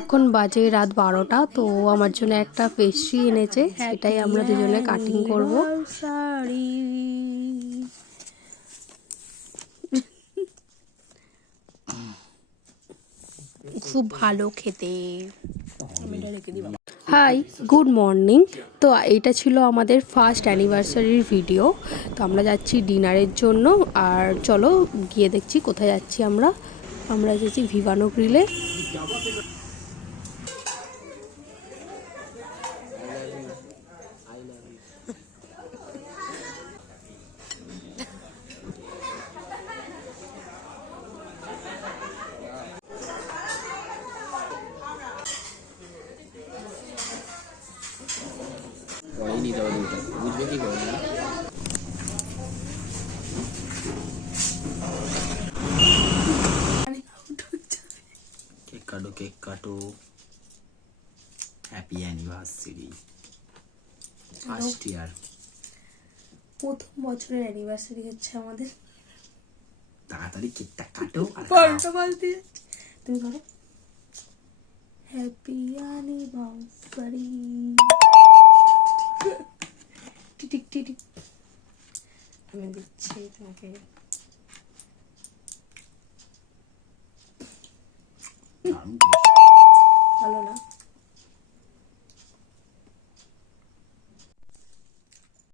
এখন বাজে রাত 12টা। তো আমার জন্য একটা পেস্ট্রি এনেছে, সেটাই আমরা দুজনে কাটিং করব। খুব ভালো খেতে। Hi, good morning. তো এটা ছিল আমাদের ফার্স্ট অ্যানিভার্সারির ভিডিও। তো আমরা যাচ্ছি ডিনারের জন্য। আর চলো গিয়ে দেখছি কোথায় যাচ্ছি আমরা। আমরা যাচ্ছি ভিভানো গ্রিলে। বুঝবে কি করে না? কেক কাটো। Happy anniversary, first year. প্রথম বছরের অ্যানিভার্সারি হচ্ছে আমাদের। তাড়াতাড়ি কেকটা কাটো আর বারোটা বাজতে যাচ্ছে। তুমি ধরো। Happy anniversary. টিটিক টিটিক। আমি দিচ্ছি তোমাকে। দারুণ